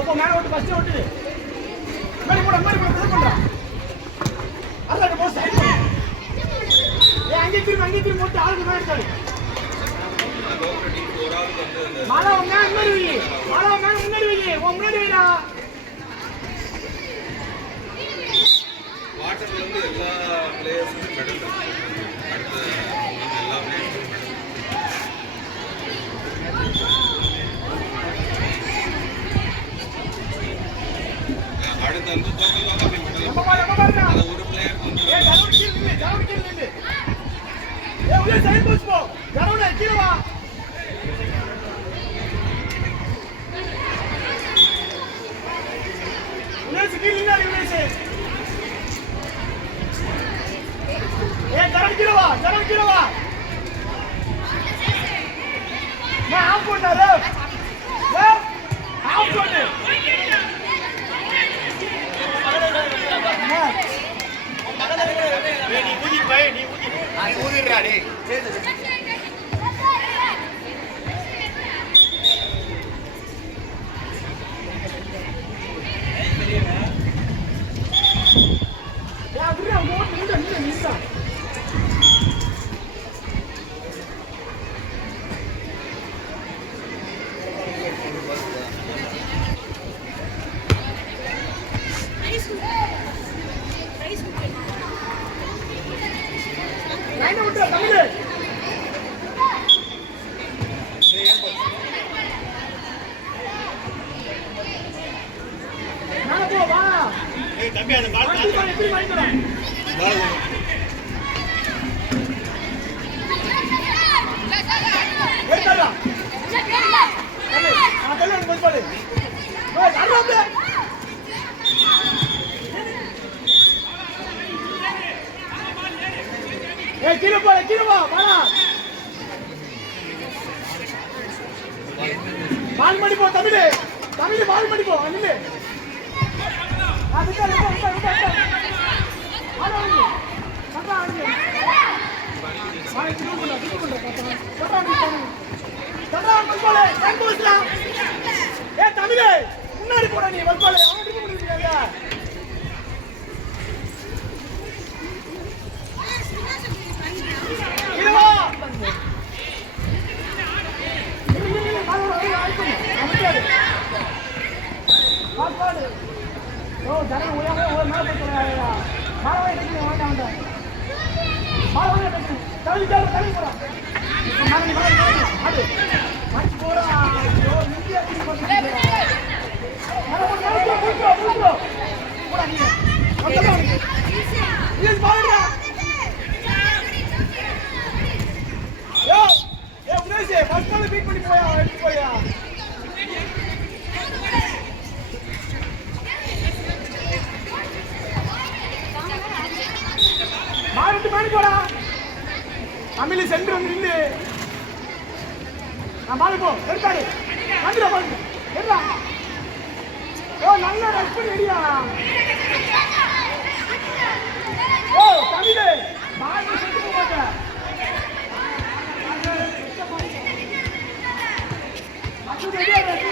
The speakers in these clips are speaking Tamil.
அப்போ மேல ஓட்டு ஃபர்ஸ்ட் ஓட்டு மேல போடு பிரஸ் பண்றா அல்லாட போ சைடு போ ஏ அங்க திரும்பி போட்டு ஆளுக்கு மேல இருக்காரு மாலா மேல முன்னாடி வை ஓ முன்னாடி வைடா வாட்டர்ல இருந்து எல்லா பிளேயர்ஸும் மெடல் அடுத்து எல்லா பிளேயர்ஸும் அடுத்து வந்து தோக்கல் அது ஒரு பிளேயர் ஏ ஜரவுட் கீழ நில்லு ஏ உள்ள சைடு போஸ் போ ஜரவுட் கீழ வா உள்ள கீழ நில்லு உள்ள ஏ ஜரவுட் கீழ வா मैं आप को ना रे आप को ने நீ ஊதி பை நீ ஊதிறா டேய் யா அப்படியே ஓட்டு நின்னு லைன் விட்டு தமிழ் நான் போ வா ஏய் தம்பி அந்த பால் எப்படி வாங்கிடா பால் ஏய் தரா அதெல்லாம் வந்து பால் ஓ தரா ஏய் கீழ வா வாடா பால் மடி போ தமிழ் பால் மடி போ நில்லு அதுக்கு ஆடா சட்டா ஆடுங்க வாய் திரும்ப சட்டா மல்பாலே சந்தோஷா ஏய் தமிழ் முன்னாடி போடா நீ மல்பாலே அவன் திரும்ப முடியலையா இல்லவா இல்ல பால் ஆயிடும் அமைச்சாரு பால் ஓ ஜன உயரமா ஒரு மேல போறாயா மாலவை டெக்னிக் வாங்க மாலவை டெக்னிக் தள்ளி போடா மாலவை அது மச்சி போடா ஓ இந்தியா டீம் போடுறீங்க மாலவை போடா நீ வந்தடா இது பாருடா யோ ஏ உனேஷே ஃபர்ஸ்ட் பால் பீட் பண்ணி போயா எடுத்து போயா மாறிட்டு மேடி போடா தமிழ் சென்டர் வந்து நின்று நான் பால் போ எடுத்தாரு வந்துடா பால் எடுடா ஓ நல்ல ரஷ் பண்ணி அடியா ஓ தமிழ் பால் செத்து போக மாட்டேன் மச்சு ரெடியா ரஷ்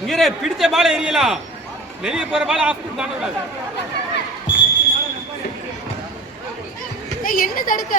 இங்கே பிடிச்ச பால எரியலாம், வெளியே போற பால ஆஃப் தாண்ட கூடாது. என்ன தடுக்க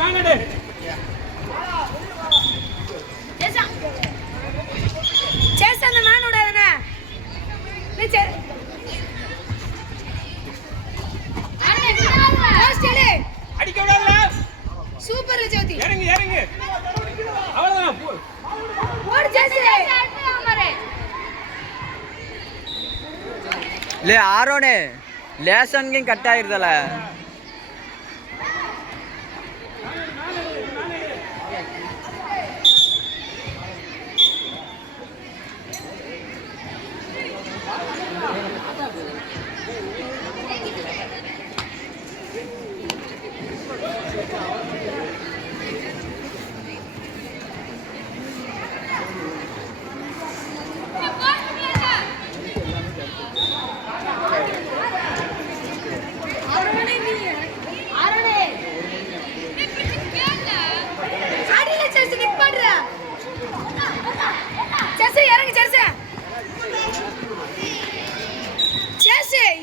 மேனடே சேஸ் அந்த மேனோட என்ன அடிக்க விடாதல. சூப்பர் ஜோதி இறங்கு அவ்வளவுதான். ஓடு சேஸ் ಲೇ ಆರೋಣೆ ಲೇಸನ್ಗೆ ಕಟ್ ಆಗಿರ್ತಲ್ಲ.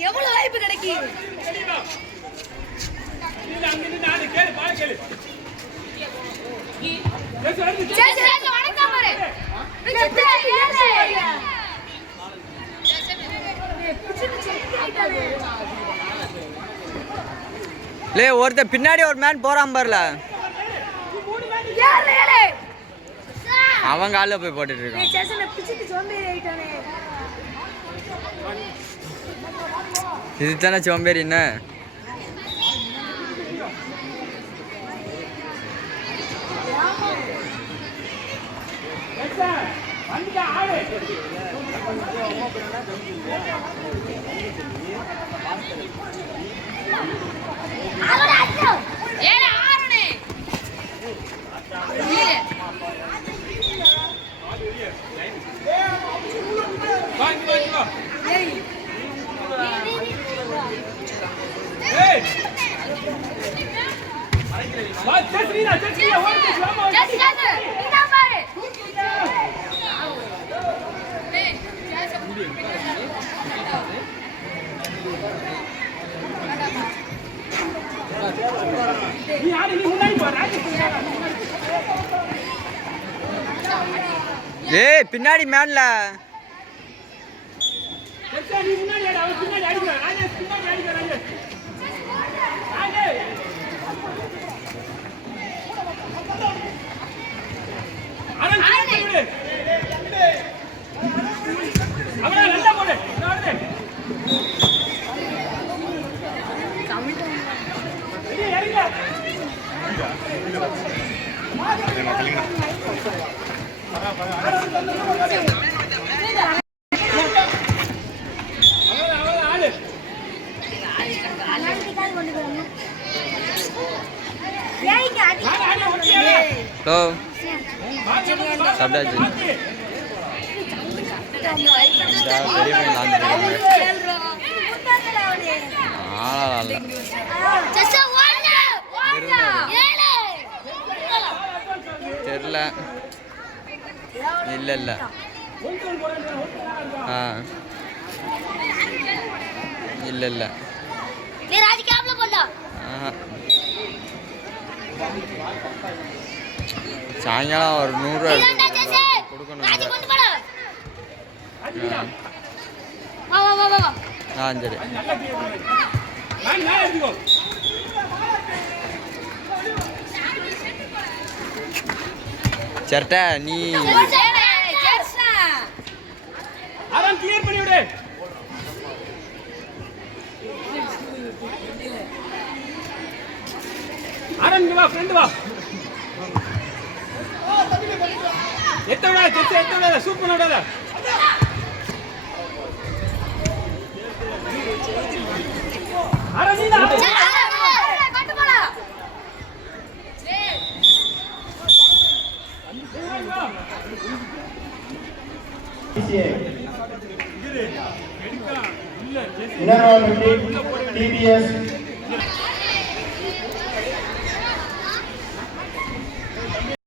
எவ்வளவு வாய்ப்பு கிடைக்கு. லே ஒருத்த பின்னாடி ஒரு மேன் போறான் பாருல, அவன் காலில் போய் போட்டுட்டு இருக்கான். இதுதானே சோம்பேறி என்ன? ஏய் பின்னாடி மேன்ல சாப்பிட்டாச்சு. தெரியல, இல்லை இல்லை இல்லை இல்லை சாயங்காலம் ஒரு 100 கொடுக்கணும். சரி சரட்டா நீ கிளியர் பண்ணி விடு. ஆரம்பி வா, ஃப்ரெண்ட் வா. எத்த விடாத, எத்த விடாத, சூட் பண்ண விடாத. ஆரம்பி கட்டு போடா. TBS